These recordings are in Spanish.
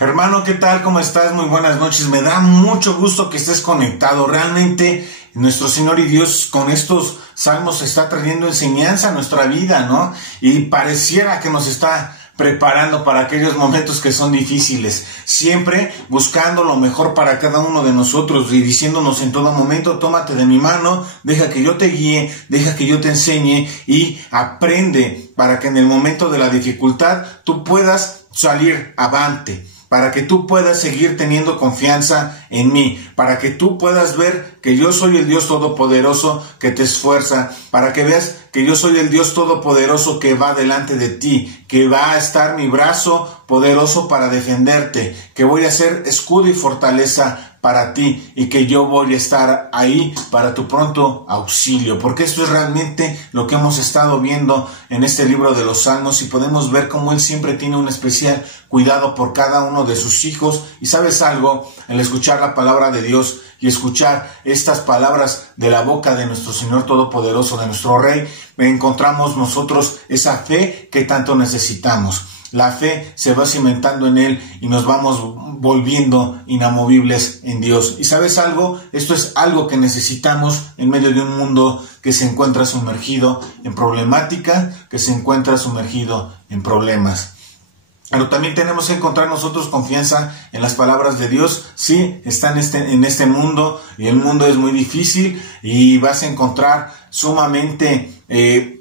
Hermano, ¿qué tal? ¿Cómo estás? Muy buenas noches. Me da mucho gusto que estés conectado. Realmente nuestro Señor y Dios con estos salmos está trayendo enseñanza a nuestra vida, ¿no? Y pareciera que nos está preparando para aquellos momentos que son difíciles, siempre buscando lo mejor para cada uno de nosotros y diciéndonos en todo momento: tómate de mi mano, deja que yo te guíe, deja que yo te enseñe y aprende para que en el momento de la dificultad tú puedas salir avante, para que tú puedas seguir teniendo confianza en mí, para que tú puedas ver que yo soy el Dios Todopoderoso que te esfuerza, para que veas que yo soy el Dios Todopoderoso que va delante de ti, que va a estar mi brazo poderoso para defenderte, que voy a ser escudo y fortaleza para ti y que yo voy a estar ahí para tu pronto auxilio, porque esto es realmente lo que hemos estado viendo en este libro de los Salmos y podemos ver cómo Él siempre tiene un especial cuidado por cada uno de sus hijos. Y ¿sabes algo? El escuchar la palabra de Dios y escuchar estas palabras de la boca de nuestro Señor Todopoderoso, de nuestro Rey, encontramos nosotros esa fe que tanto necesitamos. La fe se va cimentando en Él y nos vamos volviendo inamovibles en Dios. ¿Y sabes algo? Esto es algo que necesitamos en medio de un mundo que se encuentra sumergido en problemática, que se encuentra sumergido en problemas. Pero también tenemos que encontrar nosotros confianza en las palabras de Dios. Sí, está en este mundo y el mundo es muy difícil y vas a encontrar sumamente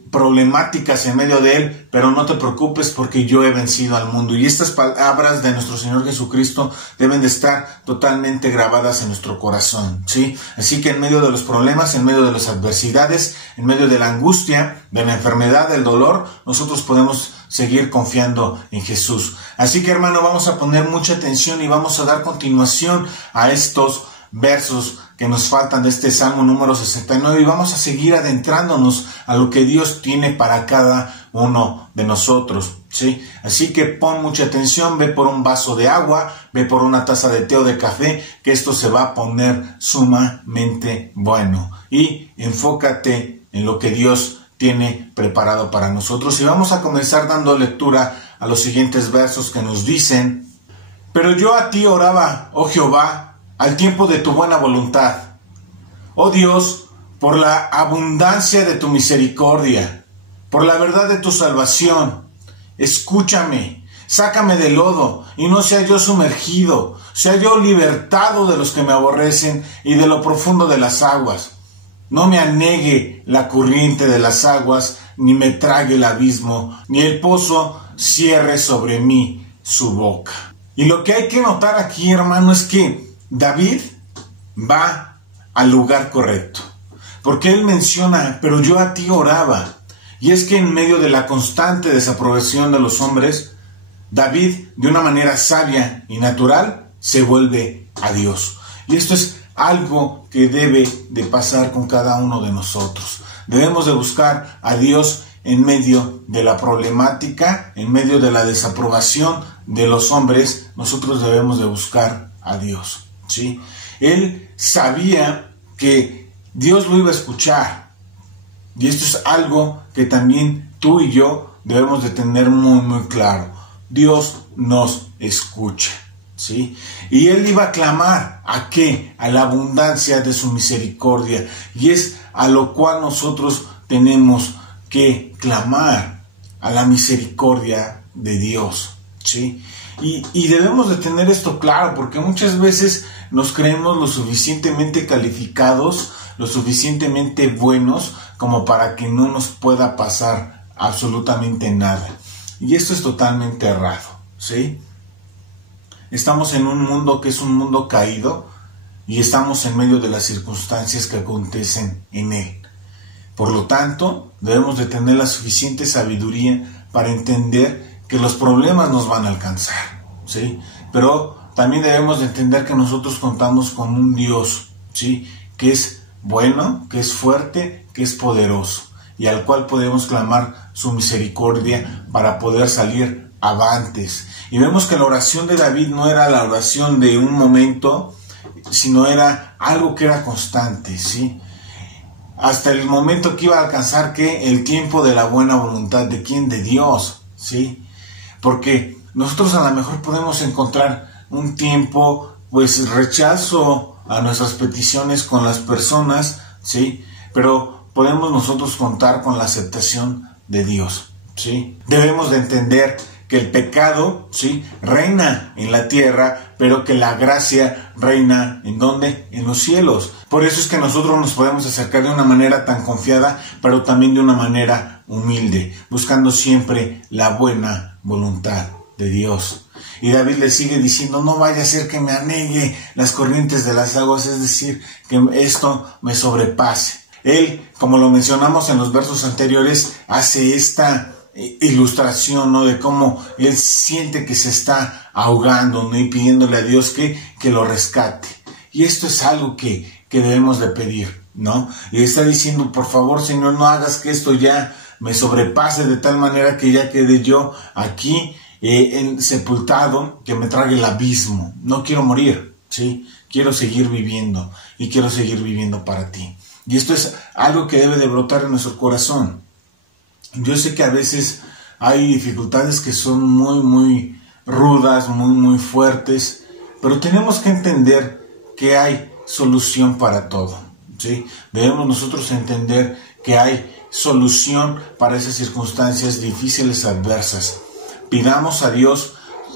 problemáticas en medio de él, pero no te preocupes porque yo he vencido al mundo. Y estas palabras de nuestro Señor Jesucristo deben de estar totalmente grabadas en nuestro corazón, ¿sí? Así que en medio de los problemas, en medio de las adversidades, en medio de la angustia, de la enfermedad, del dolor, nosotros podemos seguir confiando en Jesús. Así que, hermano, vamos a poner mucha atención y vamos a dar continuación a estos versos que nos faltan de este Salmo número 69 y vamos a seguir adentrándonos a lo que Dios tiene para cada uno de nosotros, ¿sí? Así que pon mucha atención, ve por un vaso de agua, ve por una taza de té o de café, que esto se va a poner sumamente bueno. Y enfócate en lo que Dios tiene preparado para nosotros. Y vamos a comenzar dando lectura a los siguientes versos que nos dicen: pero yo a ti oraba, oh Jehová, al tiempo de tu buena voluntad. Oh Dios, por la abundancia de tu misericordia, por la verdad de tu salvación, escúchame, sácame del lodo, y no sea yo sumergido, sea yo libertado de los que me aborrecen y de lo profundo de las aguas. No me anegue la corriente de las aguas, ni me trague el abismo, ni el pozo cierre sobre mí su boca. Y lo que hay que notar aquí, hermano, es que David va al lugar correcto, porque él menciona: pero yo a ti oraba. Y es que en medio de la constante desaprobación de los hombres, David, de una manera sabia y natural, se vuelve a Dios. Y esto es algo que debe de pasar con cada uno de nosotros. Debemos de buscar a Dios en medio de la problemática, en medio de la desaprobación de los hombres. Nosotros debemos de buscar a Dios, ¿sí? Él sabía que Dios lo iba a escuchar. Y esto es algo que también tú y yo debemos de tener muy, muy claro. Dios nos escucha, ¿sí? Y Él iba a clamar, ¿a qué? A la abundancia de su misericordia. Y es a lo cual nosotros tenemos que clamar, a la misericordia de Dios, ¿sí? Y debemos de tener esto claro, porque muchas veces nos creemos lo suficientemente calificados, lo suficientemente buenos, como para que no nos pueda pasar absolutamente nada. Y esto es totalmente errado, ¿sí? Estamos en un mundo que es un mundo caído y estamos en medio de las circunstancias que acontecen en él. Por lo tanto, debemos de tener la suficiente sabiduría para entender que los problemas nos van a alcanzar, ¿sí? Pero también debemos de entender que nosotros contamos con un Dios, ¿sí? Que es bueno, que es fuerte, que es poderoso, y al cual podemos clamar su misericordia para poder salir avantes. Y vemos que la oración de David no era la oración de un momento, sino era algo que era constante, ¿sí? Hasta el momento que iba a alcanzar, ¿qué? El tiempo de la buena voluntad. ¿De quién? De Dios, ¿sí? Porque nosotros a lo mejor podemos encontrar un tiempo, pues, rechazo a nuestras peticiones con las personas, ¿sí? Pero podemos nosotros contar con la aceptación de Dios, ¿sí? Debemos de entender que el pecado, ¿sí?, reina en la tierra, pero que la gracia reina, ¿en dónde? En los cielos. Por eso es que nosotros nos podemos acercar de una manera tan confiada, pero también de una manera humilde, buscando siempre la buena voluntad de Dios. Y David le sigue diciendo, no vaya a ser que me anegue las corrientes de las aguas, es decir, que esto me sobrepase. Él, como lo mencionamos en los versos anteriores, hace esta ilustración, ¿no?, de cómo él siente que se está ahogando, ¿no?, y pidiéndole a Dios que lo rescate. Y esto es algo que debemos de pedir, ¿no? Y está diciendo, por favor, Señor, no hagas que esto ya me sobrepase de tal manera que ya quede yo aquí sepultado, que me trague el abismo. No quiero morir, ¿sí? Quiero seguir viviendo y quiero seguir viviendo para ti. Y esto es algo que debe de brotar en nuestro corazón. Yo sé que a veces hay dificultades que son muy, muy rudas, muy, muy fuertes, pero tenemos que entender que hay solución para todo, ¿sí? Debemos nosotros entender que hay solución para esas circunstancias difíciles, adversas. Pidamos a Dios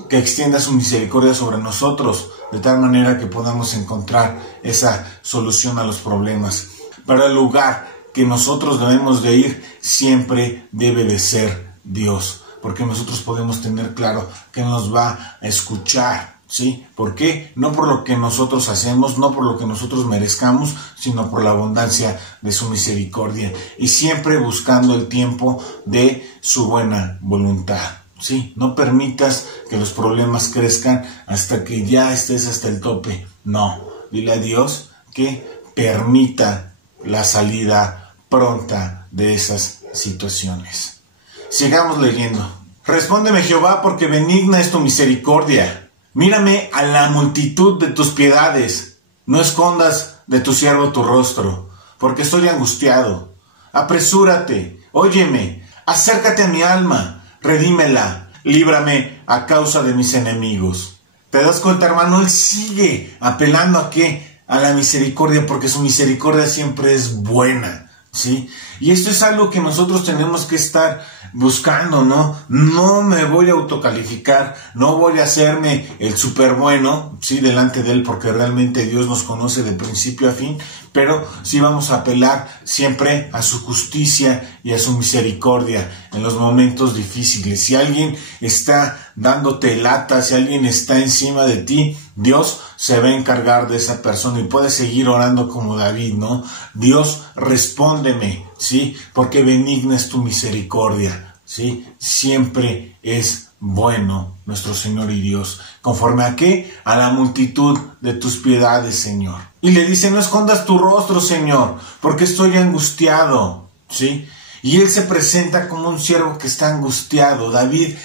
que extienda su misericordia sobre nosotros, de tal manera que podamos encontrar esa solución a los problemas. Pero el lugar que nosotros debemos de ir siempre debe de ser Dios, porque nosotros podemos tener claro que nos va a escuchar, ¿sí? ¿Por qué? No por lo que nosotros hacemos, no por lo que nosotros merezcamos, sino por la abundancia de su misericordia, y siempre buscando el tiempo de su buena voluntad, ¿sí? No permitas que los problemas crezcan hasta que ya estés hasta el tope. No, dile a Dios que permita la salida pronta de esas situaciones. Sigamos leyendo. Respóndeme, Jehová, porque benigna es tu misericordia. Mírame a la multitud de tus piedades. No escondas de tu siervo tu rostro, porque estoy angustiado. Apresúrate, óyeme, acércate a mi alma, redímela, líbrame a causa de mis enemigos. ¿Te das cuenta, hermano? Él sigue apelando ¿a qué? A la misericordia, porque su misericordia siempre es buena, ¿sí? Y esto es algo que nosotros tenemos que estar buscando, ¿no? No me voy a autocalificar, no voy a hacerme el súper bueno, ¿sí?, delante de Él, porque realmente Dios nos conoce de principio a fin, pero sí vamos a apelar siempre a su justicia y a su misericordia en los momentos difíciles. Si alguien está dándote lata, si alguien está encima de ti, Dios se va a encargar de esa persona, y puedes seguir orando como David, ¿no? Dios, respóndeme, ¿sí? Porque benigna es tu misericordia, ¿sí? Siempre es bueno nuestro Señor y Dios. ¿Conforme a qué? A la multitud de tus piedades, Señor. Y le dice, no escondas tu rostro, Señor, porque estoy angustiado, ¿sí? Y él se presenta como un siervo que está angustiado. David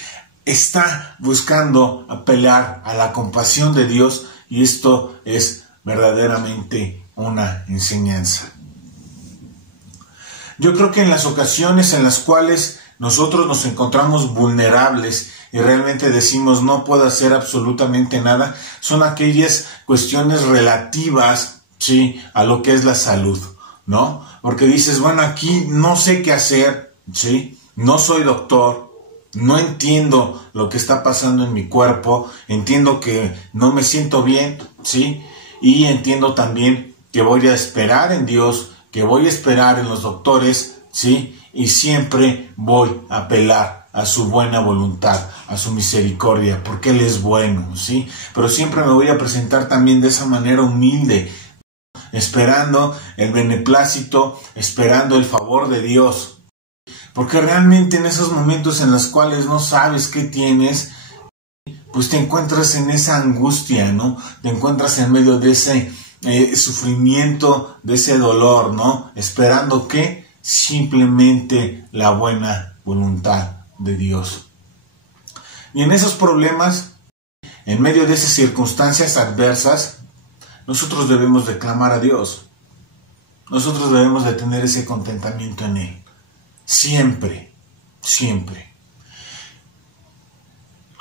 está buscando apelar a la compasión de Dios, y esto es verdaderamente una enseñanza. Yo creo que en las ocasiones en las cuales nosotros nos encontramos vulnerables y realmente decimos no puedo hacer absolutamente nada, son aquellas cuestiones relativas, ¿sí?, a lo que es la salud, ¿no? Porque dices, bueno, aquí no sé qué hacer, ¿sí? No soy doctor, no entiendo lo que está pasando en mi cuerpo, entiendo que no me siento bien, ¿sí? Y entiendo también que voy a esperar en Dios, que voy a esperar en los doctores, ¿sí? Y siempre voy a apelar a su buena voluntad, a su misericordia, porque Él es bueno, ¿sí? Pero siempre me voy a presentar también de esa manera humilde, esperando el beneplácito, esperando el favor de Dios. Porque realmente en esos momentos en los cuales no sabes qué tienes, pues te encuentras en esa angustia, ¿no? Te encuentras en medio de ese sufrimiento, de ese dolor, ¿no? Esperando que simplemente la buena voluntad de Dios. Y en esos problemas, en medio de esas circunstancias adversas, nosotros debemos de clamar a Dios. Nosotros debemos de tener ese contentamiento en Él. Siempre, siempre.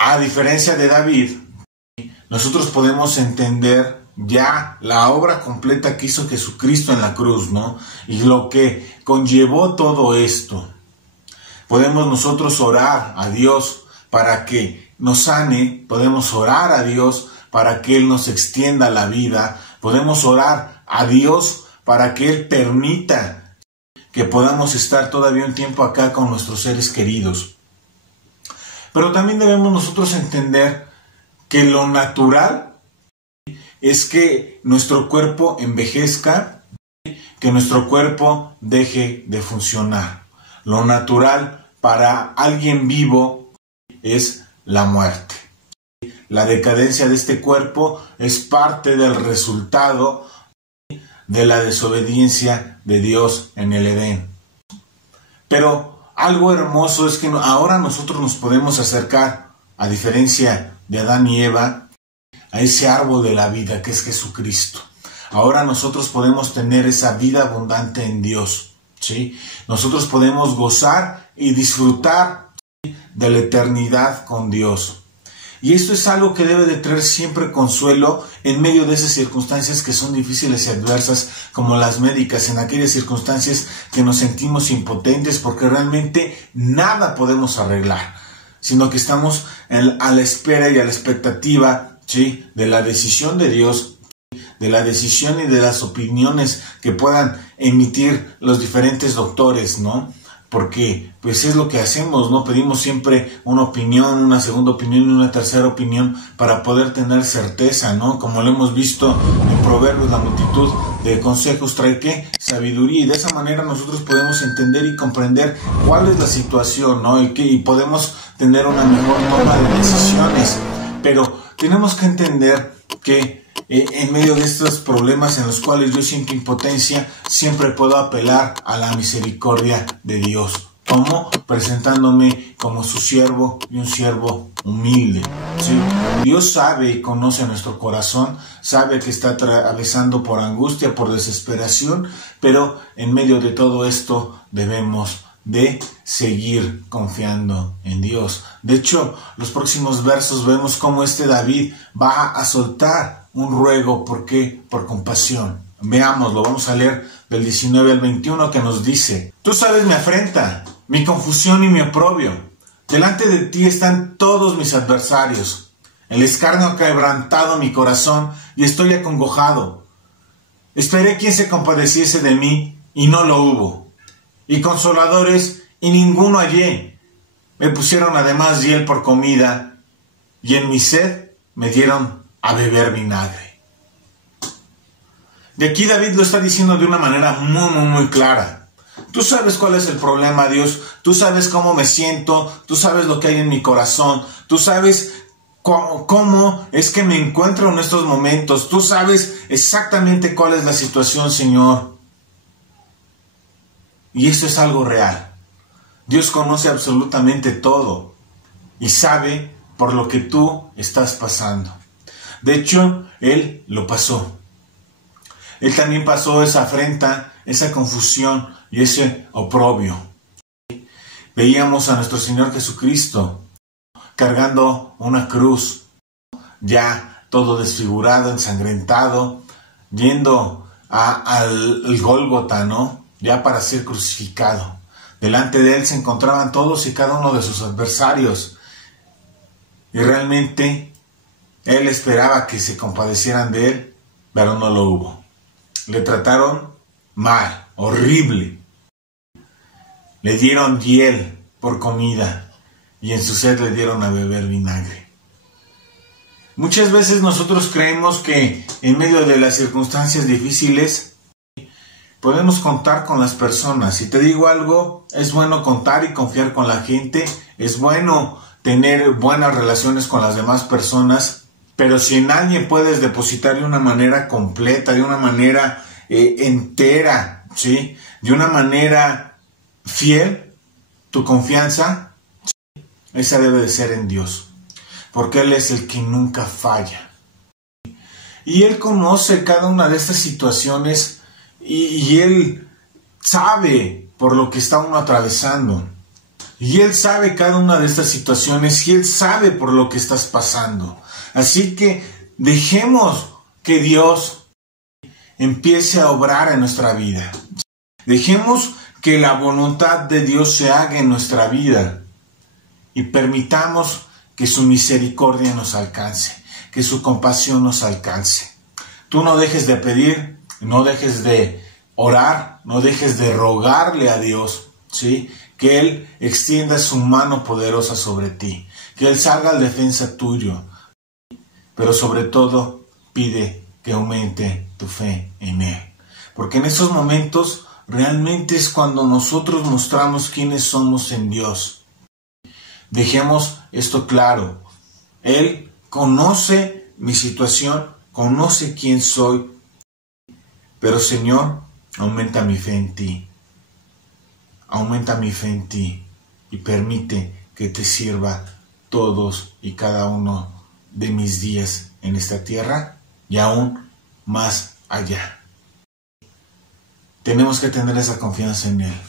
a diferencia de David, nosotros podemos entender ya la obra completa que hizo Jesucristo en la cruz, ¿no? Y lo que conllevó todo esto. Podemos nosotros orar a Dios para que nos sane, podemos orar a Dios para que Él nos extienda la vida, podemos orar a Dios para que Él permita que podamos estar todavía un tiempo acá con nuestros seres queridos. Pero también debemos nosotros entender que lo natural es que nuestro cuerpo envejezca, que nuestro cuerpo deje de funcionar. Lo natural para alguien vivo es la muerte. La decadencia de este cuerpo es parte del resultado de la desobediencia de Dios en el Edén. Pero algo hermoso es que ahora nosotros nos podemos acercar, a diferencia de Adán y Eva, a ese árbol de la vida que es Jesucristo. Ahora nosotros podemos tener esa vida abundante en Dios, ¿sí? Nosotros podemos gozar y disfrutar de la eternidad con Dios. Y esto es algo que debe de traer siempre consuelo en medio de esas circunstancias que son difíciles y adversas, como las médicas, en aquellas circunstancias que nos sentimos impotentes porque realmente nada podemos arreglar, sino que estamos a la espera y a la expectativa, ¿sí?, de la decisión de Dios, de la decisión y de las opiniones que puedan emitir los diferentes doctores, ¿no? Porque pues es lo que hacemos, ¿no? Pedimos siempre una opinión, una segunda opinión y una tercera opinión para poder tener certeza, ¿no? Como lo hemos visto en Proverbios, la multitud de consejos trae ¿qué? Sabiduría, y de esa manera nosotros podemos entender y comprender cuál es la situación, ¿no? Y podemos tener una mejor toma de decisiones. Pero tenemos que entender que en medio de estos problemas en los cuales yo siento impotencia, siempre puedo apelar a la misericordia de Dios. ¿Cómo? Presentándome como su siervo y un siervo humilde, ¿sí? Dios sabe y conoce nuestro corazón, sabe que está atravesando por angustia, por desesperación, pero en medio de todo esto debemos de seguir confiando en Dios. De hecho, los próximos versos vemos cómo David va a soltar un ruego. ¿Por qué? Por compasión. Veámoslo, vamos a leer del 19 al 21 que nos dice: Tú sabes mi afrenta, mi confusión y mi oprobio. Delante de ti están todos mis adversarios. El escarnio ha quebrantado mi corazón y estoy acongojado. Esperé quien se compadeciese de mí y no lo hubo. Y consoladores y ninguno hallé. Me pusieron además hiel por comida y en mi sed me dieron a beber vinagre. De aquí David lo está diciendo de una manera muy clara. Tú sabes cuál es el problema, Dios. Tú sabes cómo me siento. Tú sabes lo que hay en mi corazón. Tú sabes cómo es que me encuentro en estos momentos. Tú sabes exactamente cuál es la situación, Señor. Y esto es algo real. Dios conoce absolutamente todo y sabe por lo que tú estás pasando. De hecho, Él lo pasó. Él también pasó esa afrenta, esa confusión y ese oprobio. Veíamos a nuestro Señor Jesucristo cargando una cruz, ya todo desfigurado, ensangrentado, yendo al Gólgota, ¿no? Ya para ser crucificado. Delante de Él se encontraban todos y cada uno de sus adversarios. Y realmente Él esperaba que se compadecieran de Él, pero no lo hubo. Le trataron mal, horrible. Le dieron hiel por comida y en su sed le dieron a beber vinagre. Muchas veces nosotros creemos que en medio de las circunstancias difíciles podemos contar con las personas. Si te digo algo, es bueno contar y confiar con la gente, es bueno tener buenas relaciones con las demás personas, pero si en alguien puedes depositar de una manera completa, de una manera entera, ¿sí?, de una manera fiel, tu confianza, ¿sí?, esa debe de ser en Dios, porque Él es el que nunca falla. Y Él conoce cada una de estas situaciones y Él sabe por lo que está uno atravesando. Y Él sabe cada una de estas situaciones y Él sabe por lo que estás pasando. Así que dejemos que Dios empiece a obrar en nuestra vida. Dejemos que la voluntad de Dios se haga en nuestra vida y permitamos que su misericordia nos alcance, que su compasión nos alcance. Tú no dejes de pedir, no dejes de orar, no dejes de rogarle a Dios, ¿sí? Que Él extienda su mano poderosa sobre ti, que Él salga al defensa tuyo, pero sobre todo pide que aumente tu fe en Él, porque en esos momentos realmente es cuando nosotros mostramos quiénes somos en Dios. Dejemos esto claro, Él conoce mi situación, conoce quién soy, pero Señor, aumenta mi fe en ti. Aumenta mi fe en ti y permite que te sirva todos y cada uno de mis días en esta tierra y aún más allá. Tenemos que tener esa confianza en Él.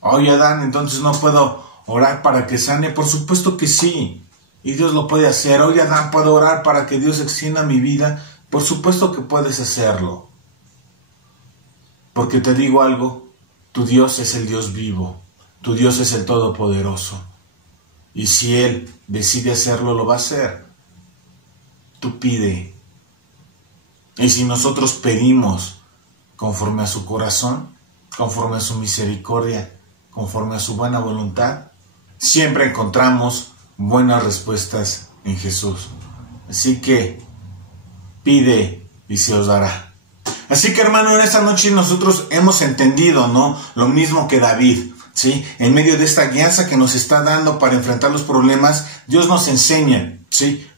Oye, Adán, entonces no puedo orar para que sane. Por supuesto que sí, y Dios lo puede hacer. Oye, Adán, ¿puedo orar para que Dios extienda mi vida? Por supuesto que puedes hacerlo. Porque te digo algo, tu Dios es el Dios vivo, tu Dios es el Todopoderoso. Y si Él decide hacerlo, lo va a hacer. Tú pide. Y si nosotros pedimos conforme a su corazón, conforme a su misericordia, conforme a su buena voluntad, siempre encontramos buenas respuestas en Jesús. Así que pide y se os dará. Así que, hermano, en esta noche nosotros hemos entendido, ¿no? Lo mismo que David, ¿sí? En medio de esta guianza que nos está dando para enfrentar los problemas, Dios nos enseña, ¿sí?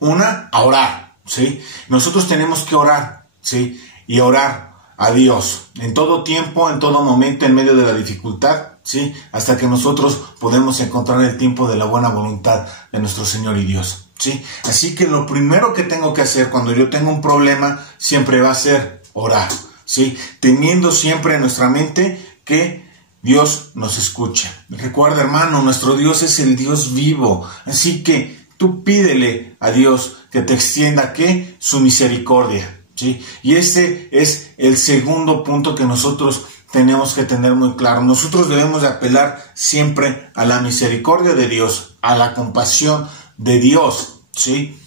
A orar, ¿sí? Nosotros tenemos que orar, ¿sí? Y orar a Dios en todo tiempo, en todo momento, en medio de la dificultad, ¿sí? Hasta que nosotros podemos encontrar el tiempo de la buena voluntad de nuestro Señor y Dios, ¿sí? Así que lo primero que tengo que hacer cuando yo tengo un problema siempre va a ser orar, ¿sí? Teniendo siempre en nuestra mente que Dios nos escucha. Recuerda, hermano, nuestro Dios es el Dios vivo, así que tú pídele a Dios que te extienda, ¿qué? Su misericordia, ¿sí? Y este es el segundo punto que nosotros tenemos que tener muy claro. Nosotros debemos de apelar siempre a la misericordia de Dios, a la compasión de Dios, ¿sí?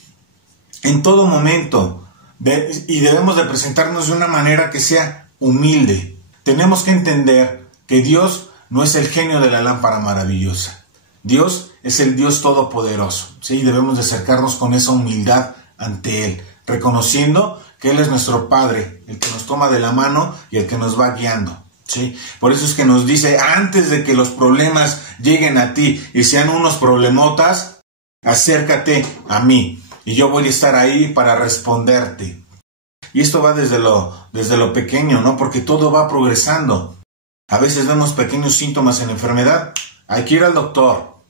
En todo momento. Y debemos de presentarnos de una manera que sea humilde. Tenemos que entender que Dios no es el genio de la lámpara maravillosa. Dios es el Dios todopoderoso, ¿sí? Debemos de acercarnos con esa humildad ante Él, reconociendo que Él es nuestro Padre, el que nos toma de la mano y el que nos va guiando, ¿sí? Por eso es que nos dice, antes de que los problemas lleguen a ti y sean unos problemotas, acércate a mí. Y yo voy a estar ahí para responderte. Y esto va desde lo pequeño, ¿no? Porque todo va progresando. A veces vemos pequeños síntomas en la enfermedad. Hay que ir al doctor.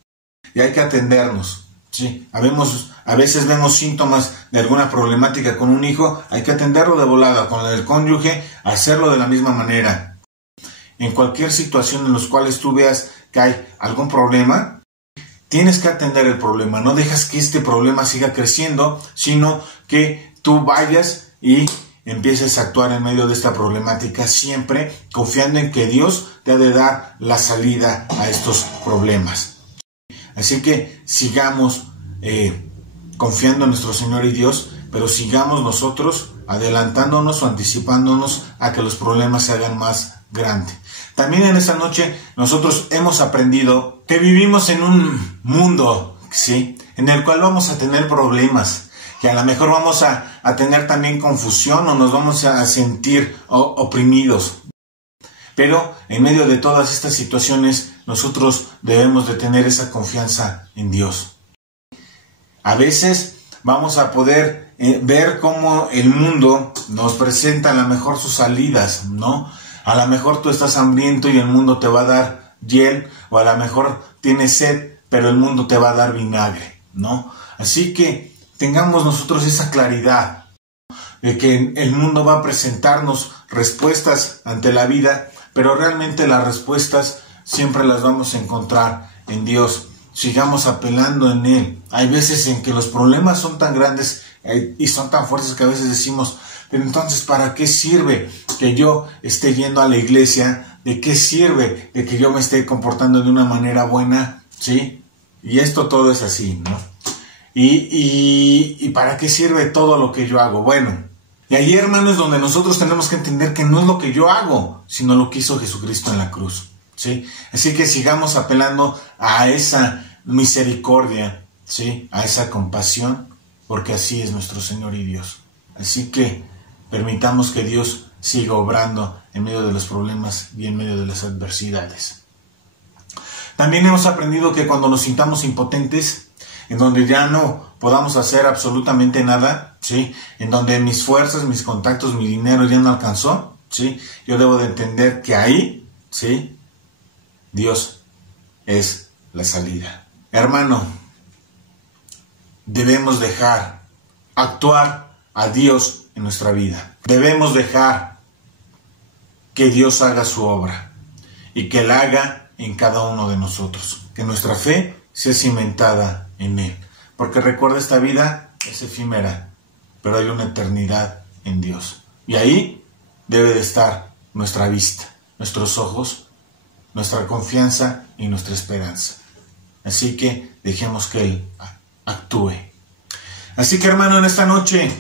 Y hay que atendernos, ¿sí? A veces vemos síntomas de alguna problemática con un hijo. Hay que atenderlo de volada. Con el cónyuge, hacerlo de la misma manera. En cualquier situación en la cual tú veas que hay algún problema, tienes que atender el problema, no dejas que este problema siga creciendo, sino que tú vayas y empieces a actuar en medio de esta problemática, siempre confiando en que Dios te ha de dar la salida a estos problemas. Así que sigamos confiando en nuestro Señor y Dios, pero sigamos nosotros adelantándonos o anticipándonos a que los problemas se hagan más grandes. También en esta noche nosotros hemos aprendido que vivimos en un mundo, ¿sí?, en el cual vamos a tener problemas, que a lo mejor vamos a tener también confusión o nos vamos a sentir oprimidos. Pero en medio de todas estas situaciones nosotros debemos de tener esa confianza en Dios. A veces vamos a poder ver cómo el mundo nos presenta a lo mejor sus salidas, ¿no? A lo mejor tú estás hambriento y el mundo te va a dar hiel, o a lo mejor tienes sed, pero el mundo te va a dar vinagre, ¿no? Así que tengamos nosotros esa claridad de que el mundo va a presentarnos respuestas ante la vida, pero realmente las respuestas siempre las vamos a encontrar en Dios, sigamos apelando en Él. Hay veces en que los problemas son tan grandes y son tan fuertes que a veces decimos, pero entonces, ¿para qué sirve que yo esté yendo a la iglesia? ¿De qué sirve de que yo me esté comportando de una manera buena? ¿Sí? Y esto todo es así, ¿no? ¿Y para qué sirve todo lo que yo hago? Bueno, y ahí, hermanos, es donde nosotros tenemos que entender que no es lo que yo hago, sino lo que hizo Jesucristo en la cruz, ¿sí? Así que sigamos apelando a esa misericordia, ¿sí? A esa compasión, porque así es nuestro Señor y Dios. Así que permitamos que Dios siga obrando en medio de los problemas y en medio de las adversidades. También hemos aprendido que cuando nos sintamos impotentes, en donde ya no podamos hacer absolutamente nada, ¿sí? En donde mis fuerzas, mis contactos, mi dinero ya no alcanzó, ¿sí? Yo debo de entender que ahí, ¿sí? Dios es la salida. Hermano, debemos dejar actuar a Dios en nuestra vida. Debemos dejar que Dios haga su obra y que la haga en cada uno de nosotros. Que nuestra fe sea cimentada en Él. Porque recuerda, esta vida es efímera, pero hay una eternidad en Dios. Y ahí debe de estar nuestra vista, nuestros ojos, nuestra confianza y nuestra esperanza. Así que dejemos que Él actúe. Así que, hermano, en esta noche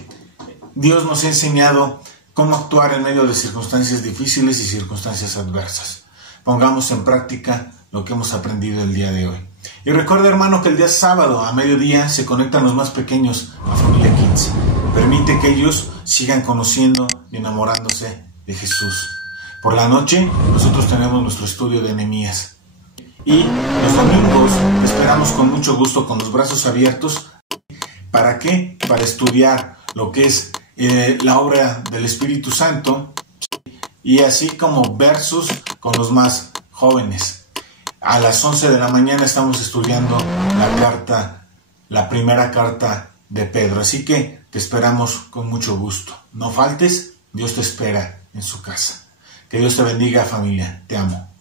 Dios nos ha enseñado cómo actuar en medio de circunstancias difíciles y circunstancias adversas. Pongamos en práctica lo que hemos aprendido el día de hoy. Y recuerda, hermano, que el día sábado a mediodía se conectan los más pequeños a Familia 15. Permite que ellos sigan conociendo y enamorándose de Jesús. Por la noche nosotros tenemos nuestro estudio de Nehemías. Y los domingos te esperamos con mucho gusto, con los brazos abiertos. ¿Para qué? Para estudiar lo que es la obra del Espíritu Santo, y así como versos con los más jóvenes. A las 11 de la mañana estamos estudiando la primera carta de Pedro. Así que te esperamos con mucho gusto. No faltes, Dios te espera en su casa. Que Dios te bendiga, familia. Te amo.